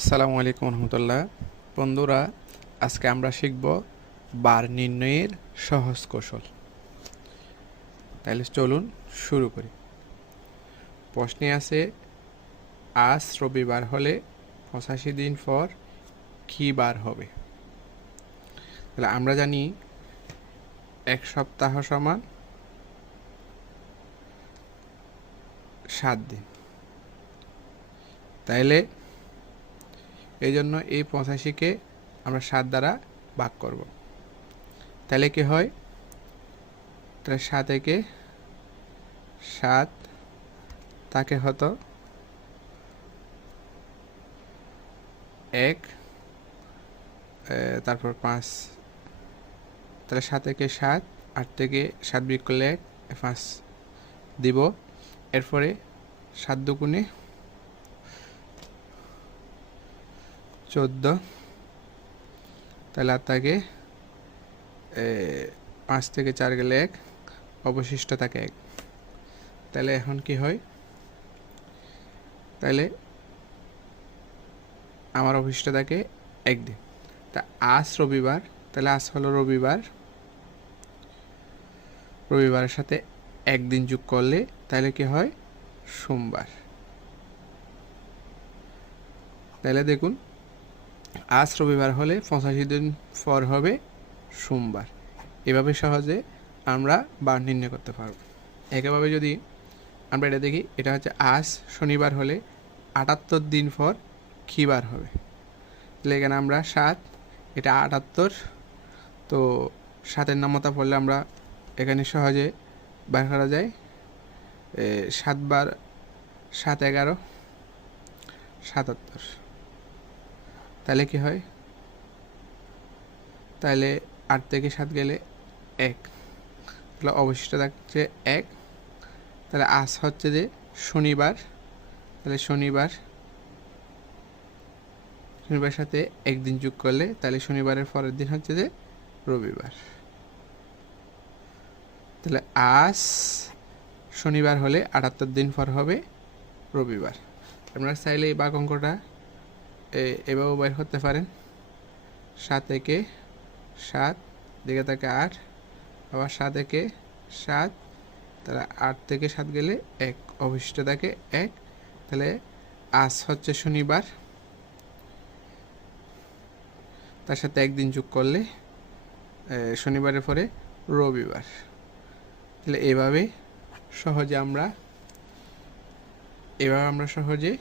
আসসালামু আলাইকুম রহমতুল্লাহ। বন্ধুরা, আজকে আমরা শিখব বার নির্ণয়ের সহজ কৌশল। তাহলে চলুন শুরু করি। প্রশ্নে আছে, আজ রবিবার হলে পঁচাশি দিন পর কী বার হবে? তাহলে আমরা জানি এক সপ্তাহ সমান সাত দিন। তাইলে এই জন্য এই পঁচাশিকে আমরা সাত দ্বারা ভাগ করব। তাহলে কি হয়? তাহলে সাত একে সাত, তাকে হতো এক তারপর পাঁচ। তাহলে সাত একে সাত, আট থেকে সাত বিয়োগ করলে এক পাঁচ দিব। এরপরে সাত দুগুণে চোদ্দ। তাহলে আর থাকে পাঁচ থেকে চার গেলে এক, অবশিষ্ট থাকে এক। তাহলে এখন কি হয়? তাহলে আমার অবশিষ্ট থাকে একদিন তা আজ রবিবার, তাহলে আজ হলো রবিবার। রবিবারের সাথে একদিন যোগ করলে তাহলে কি হয়? সোমবার। তাহলে দেখুন আজ রবিবার হলে পঁচাশি দিন পর হবে সোমবার। এভাবে সহজে আমরা বার নির্ণয় করতে পারব। একইভাবে যদি আমরা এটা দেখি, এটা হচ্ছে আজ শনিবার হলে আটাত্তর দিন পর কী বার হবে? তাহলে এখানে আমরা সাত, এটা আটাত্তর, তো সাতের নামতা পড়লে আমরা এখানে সহজে বার করা যায় সাতবার সাত এগারো, সাতাত্তর। তাহলে কি হয়? তাহলে আট থেকে সাত গেলে এক। তাহলে অবশিষ্ট থাকছে এক। তাহলে আজ হচ্ছে যে শনিবার। তাহলে শনিবার শনিবার সাথে একদিন যোগ করলে তাহলে শনিবারের পরের দিন হচ্ছে যে রবিবার। তাহলে আজ শনিবার হলে আটাত্তর দিন পর হবে রবিবার। আপনারা চাইলে এই বাক অঙ্কটা এভাবেও বের করতে পারেন। সাত একে সাত, দিকে থাকে আট, আবার সাত একে সাত, তাহলে আট থেকে সাত গেলে এক, অবশিষ্ট থাকে এক, তাহলে আজ হচ্ছে শনিবার। তার সাথে একদিন যোগ করলে শনিবারের পরে রবিবার। তাহলে এভাবে সহজে আমরা, এভাবে আমরা সহজে